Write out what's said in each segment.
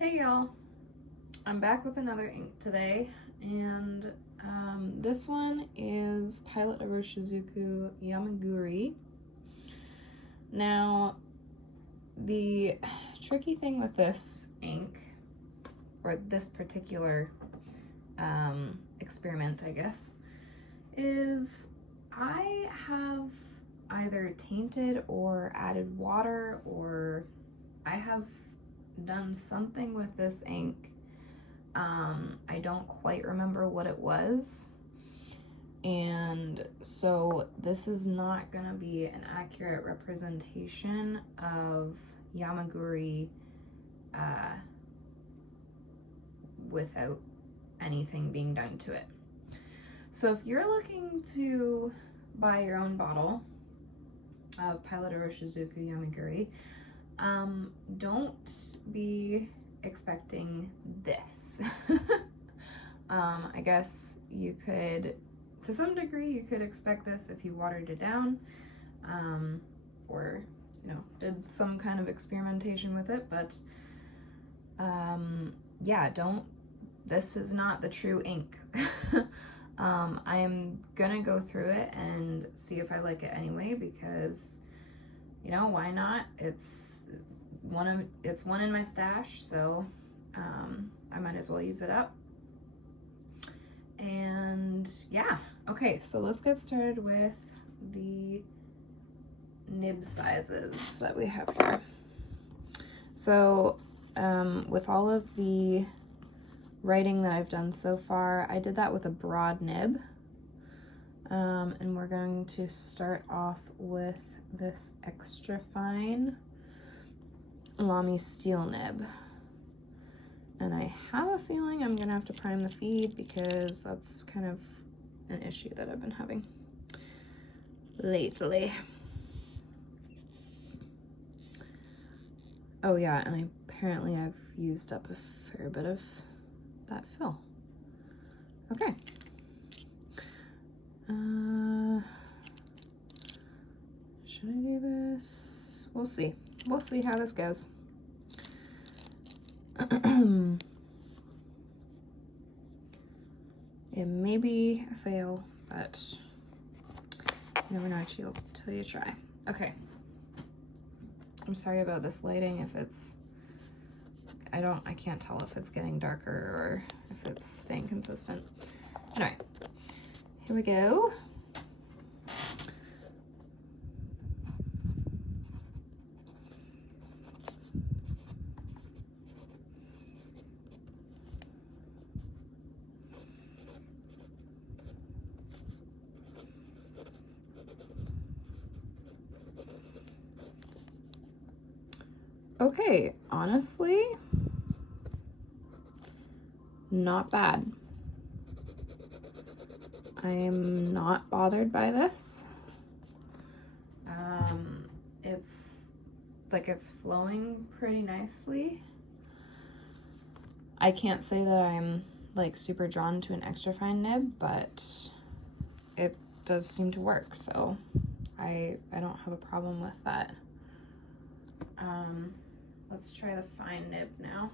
Hey y'all, I'm back with another ink today, and this one is Pilot Iroshizuku Yama-Guri. Now, the tricky thing with this ink, or this particular experiment, I guess, is I have either tainted or added water, or I have done something with this ink. I don't quite remember what it was, and so this is not gonna be an accurate representation of Yama-Guri without anything being done to it. So if you're looking to buy your own bottle of Pilot Iroshizuku Yama-Guri, don't be expecting this. I guess you could, to some degree, you could expect this if you watered it down, or, you know, did some kind of experimentation with it, but, yeah, this is not the true ink. I am gonna go through it and see if I like it anyway, because, you know, why not? It's one in my stash, so I might as well use it up. And yeah, okay, so let's get started with the nib sizes that we have here. So with all of the writing that I've done so far, I did that with a broad nib, and we're going to start off with this extra fine Lamy steel nib, and I have a feeling I'm gonna have to prime the feed because that's kind of an issue that I've been having lately. Oh yeah, and apparently I've used up a fair bit of that fill. Okay. Should I do this? We'll see. We'll see how this goes. It may be a fail, but you never know till you try. Okay. I'm sorry about this lighting if it's, I can't tell if it's getting darker or if it's staying consistent. All right, here we go. Okay, honestly, not bad. I am not bothered by this. It's flowing pretty nicely. I can't say that I'm like super drawn to an extra fine nib, but it does seem to work, so I don't have a problem with that. Let's try the fine nib now.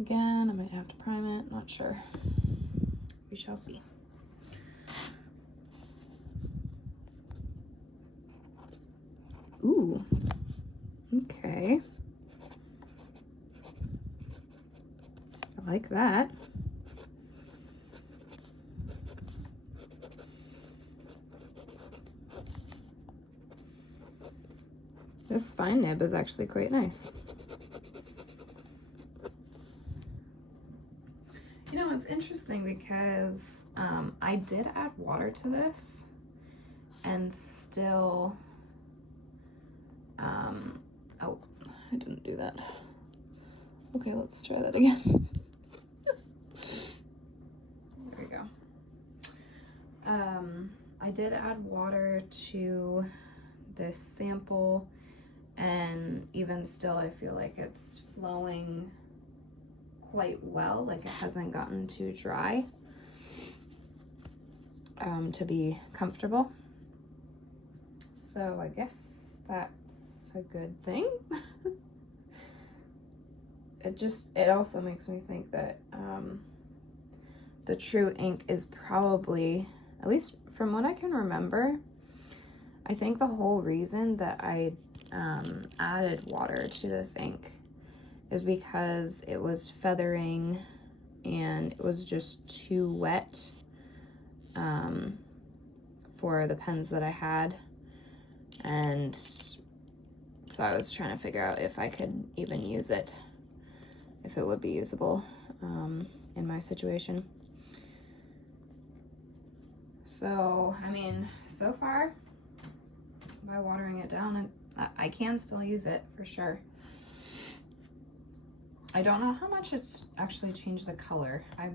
Again, I might have to prime it, not sure. We shall see. Ooh, okay. I like that. This fine nib is actually quite nice. You know, it's interesting because I did add water to this and still, oh, I didn't do that. Okay, let's try that again. There we go. I did add water to this sample, and even still I feel like it's flowing quite well, like it hasn't gotten too dry to be comfortable. So I guess that's a good thing. It also makes me think that the true ink is probably, at least from what I can remember, I think the whole reason that I added water to this ink is because it was feathering and it was just too wet for the pens that I had. And so I was trying to figure out if I could even use it, if it would be usable in my situation. So, I mean, so far, by watering it down, I can still use it for sure. I don't know how much it's actually changed the color. I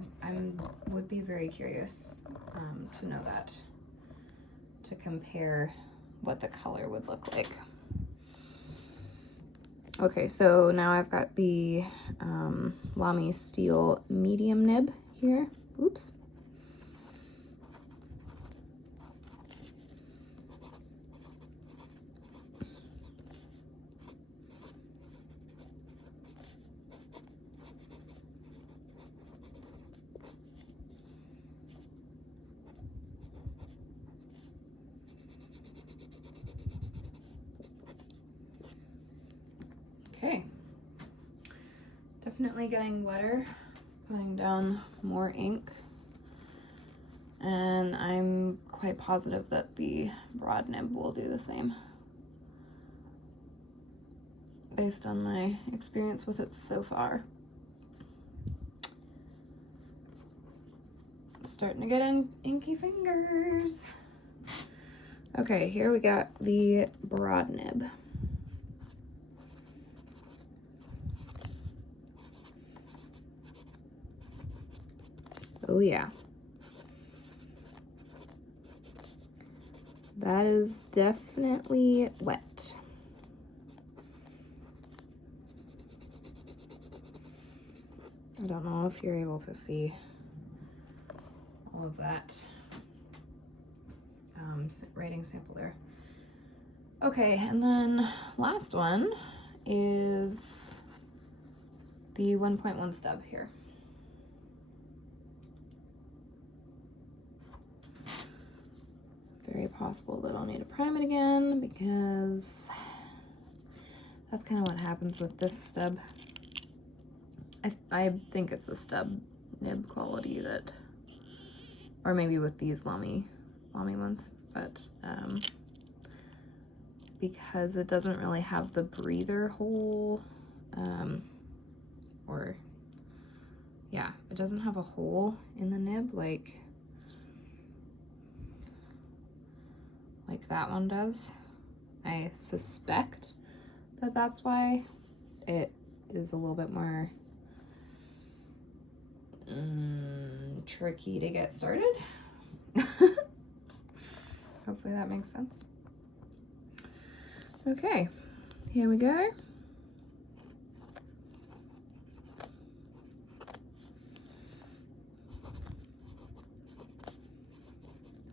would be very curious to know that, to compare what the color would look like. Okay, so now I've got the Lamy Steel medium nib here. Oops. Okay, definitely getting wetter. It's putting down more ink, and I'm quite positive that the broad nib will do the same based on my experience with it so far. Starting to get inky fingers. Okay, here we got the broad nib. Oh yeah. That is definitely wet. I don't know if you're able to see all of that writing sample there. Okay, and then last one is the 1.1 stub here. Very possible that I'll need to prime it again because that's kind of what happens with this stub. I think it's a stub nib quality that, or maybe with these Lamy ones, but because it doesn't really have the breather hole, or yeah, it doesn't have a hole in the nib like that one does. I suspect that that's why it is a little bit more tricky to get started. Hopefully that makes sense. Okay, here we go.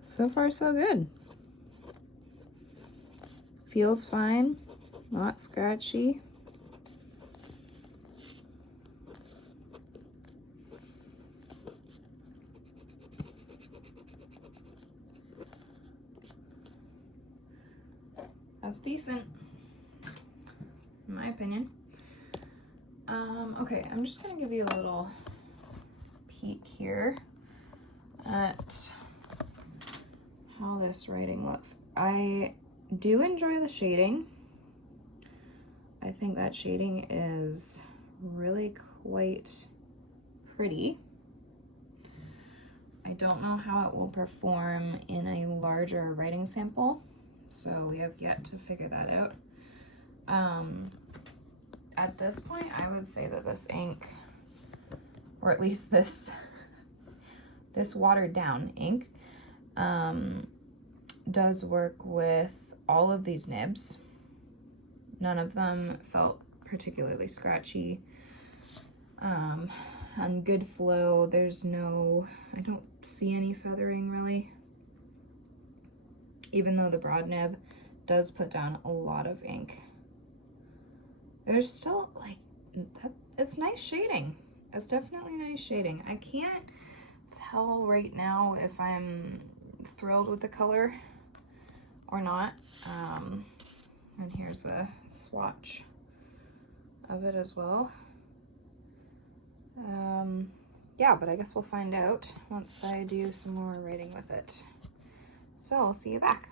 So far, so good. Feels fine, not scratchy. That's decent, in my opinion. Okay, I'm just gonna give you a little peek here at how this writing looks. I do enjoy the shading. I think that shading is really quite pretty. I don't know how it will perform in a larger writing sample, so we have yet to figure that out. At this point, I would say that this ink, or at least this watered down ink, does work with all of these nibs. None of them felt particularly scratchy. On good flow, there's no, I don't see any feathering really. Even though the broad nib does put down a lot of ink. There's still like, it's nice shading. It's definitely nice shading. I can't tell right now if I'm thrilled with the color or not. And here's a swatch of it as well. Yeah, but I guess we'll find out once I do some more writing with it. So I'll see you back.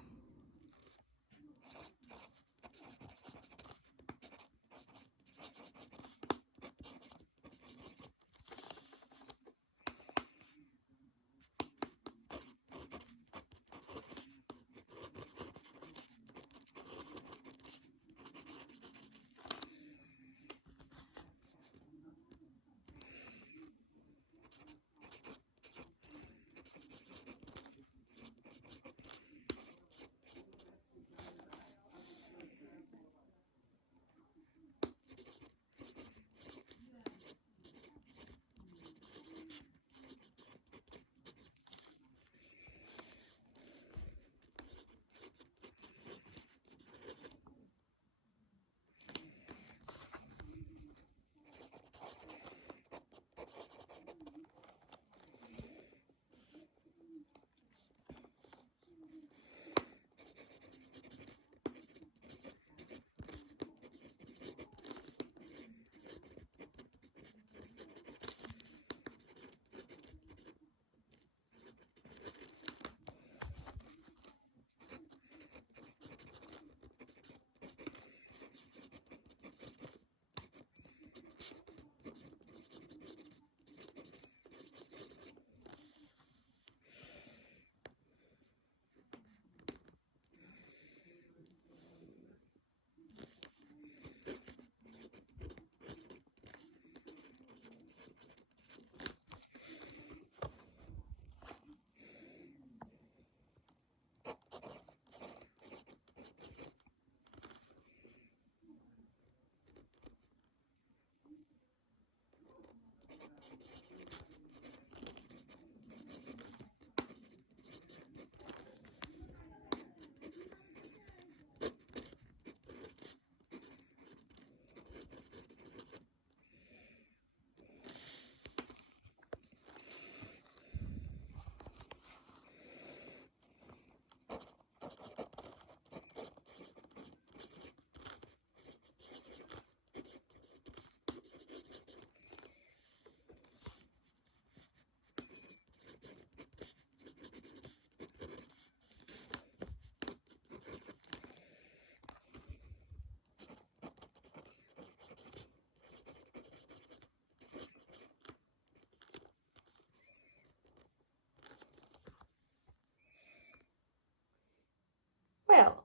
Well,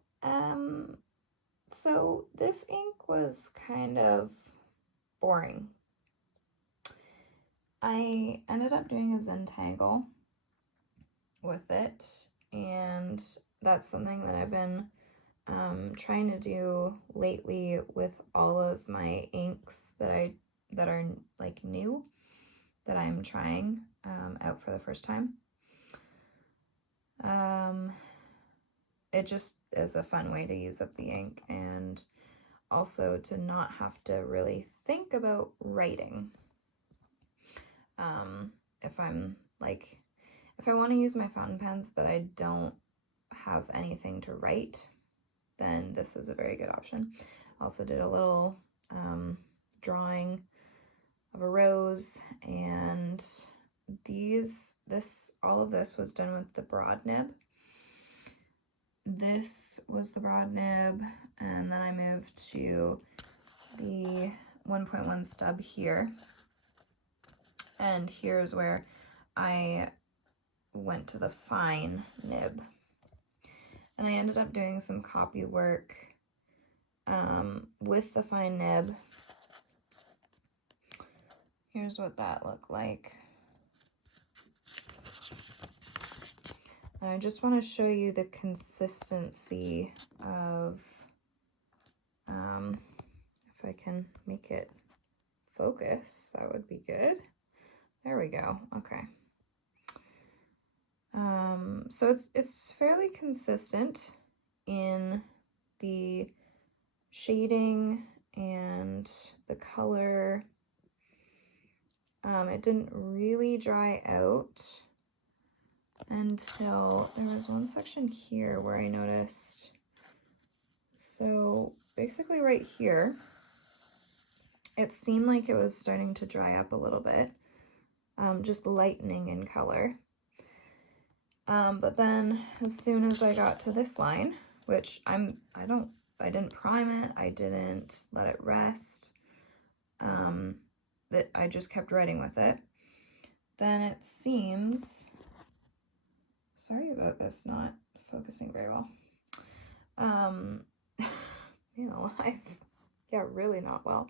so this ink was kind of boring. I ended up doing a Zentangle with it, and that's something that I've been trying to do lately with all of my inks that are like new, that I'm trying out for the first time. It just is a fun way to use up the ink, and also to not have to really think about writing. If I want to use my fountain pens but I don't have anything to write, then this is a very good option. Also did a little drawing of a rose, and all of this was done with the broad nib. This was the broad nib, and then I moved to the 1.1 stub here, and here's where I went to the fine nib. And I ended up doing some copy work with the fine nib. Here's what that looked like. And I just want to show you the consistency of, if I can make it focus, that would be good. There we go. Okay. So it's fairly consistent in the shading and the color, it didn't really dry out until there was one section here where I noticed. So basically right here, it seemed like it was starting to dry up a little bit, just lightening in color. But then as soon as I got to this line, which I didn't prime it, I didn't let it rest, that I just kept writing with it, then it seems, sorry about this not focusing very well, being alive, yeah, really not well.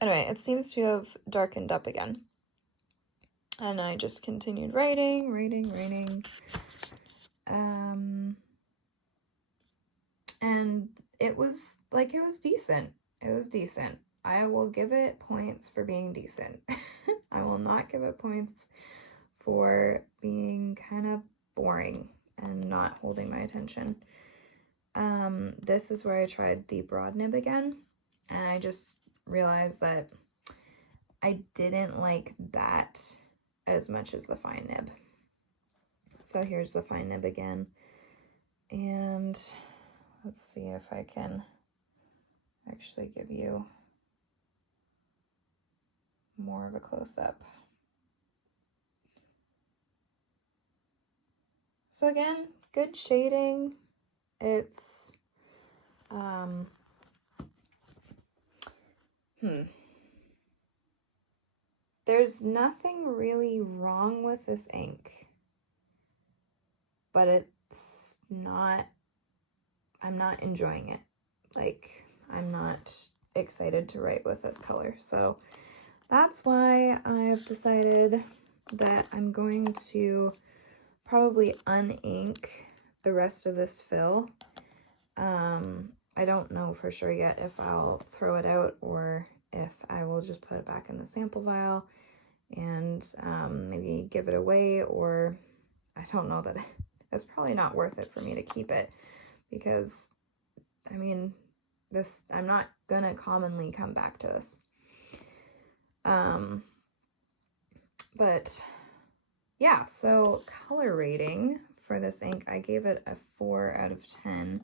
Anyway, it seems to have darkened up again. And I just continued writing. And it was decent. It was decent. I will give it points for being decent. I will not give it points for being kind of boring and not holding my attention. This is where I tried the broad nib again, and I just realized that I didn't like that as much as the fine nib. So here's the fine nib again, and let's see if I can actually give you more of a close-up. So again, good shading. It's there's nothing really wrong with this ink, but it's not, I'm not enjoying it. Like, I'm not excited to write with this color. So that's why I've decided that I'm going to probably unink the rest of this fill. I don't know for sure yet if I'll throw it out or if I will just put it back in the sample vial and maybe give it away, or I don't know, that it's probably not worth it for me to keep it, because I mean, this, I'm not gonna commonly come back to this. But yeah, so color rating for this ink, I gave it a 4 out of 10,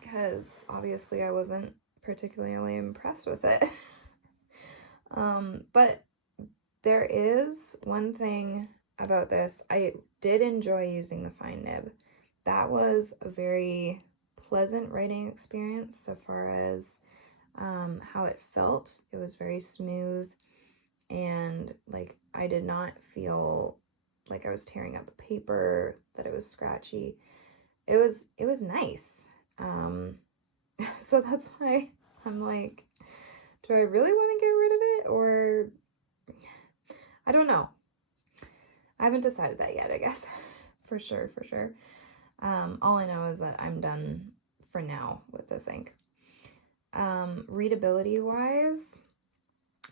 because obviously I wasn't particularly impressed with it. But there is one thing about this. I did enjoy using the fine nib. That was a very pleasant writing experience so far as how it felt. It was very smooth, and like I did not feel like I was tearing up the paper, that it was scratchy. It was nice. So that's why I'm like, do I really want to get rid of it, or I don't know. I haven't decided that yet, I guess. for sure. All I know is that I'm done for now with this ink. Readability wise,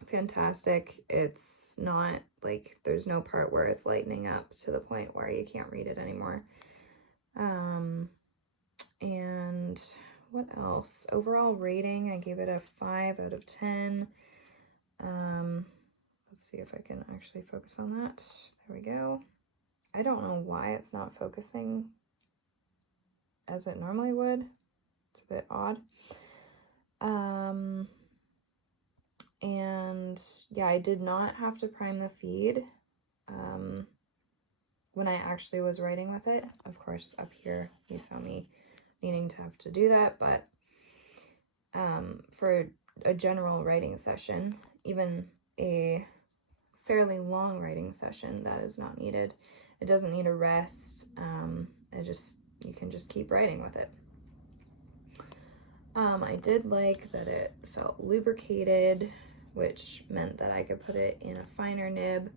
fantastic. It's not like there's no part where it's lightening up to the point where you can't read it anymore. And what else? Overall rating, I gave it a 5 out of 10. Let's see if I can actually focus on that. There we go. I don't know why it's not focusing as it normally would. It's a bit odd. And yeah, I did not have to prime the feed when I actually was writing with it. Of course, up here you saw me needing to have to do that, but for a general writing session, even a fairly long writing session, that is not needed. It doesn't need a rest. You can just keep writing with it. I did like that it felt lubricated, which meant that I could put it in a finer nib,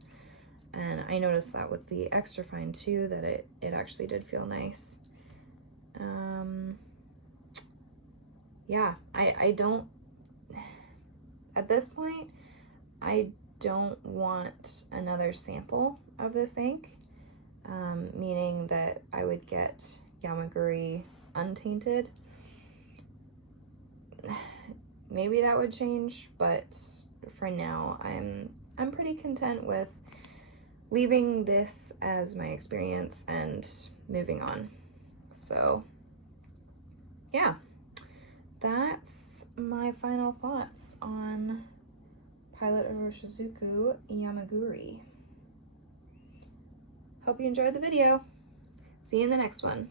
and I noticed that with the extra fine too, that it actually did feel nice. Yeah, I don't, at this point, I don't want another sample of this ink, meaning that I would get Yama-Guri untainted. Maybe that would change, but for now I'm pretty content with leaving this as my experience and moving on. So yeah, that's my final thoughts on Pilot Iroshizuku Yama-Guri. Hope you enjoyed the video. See you in the next one.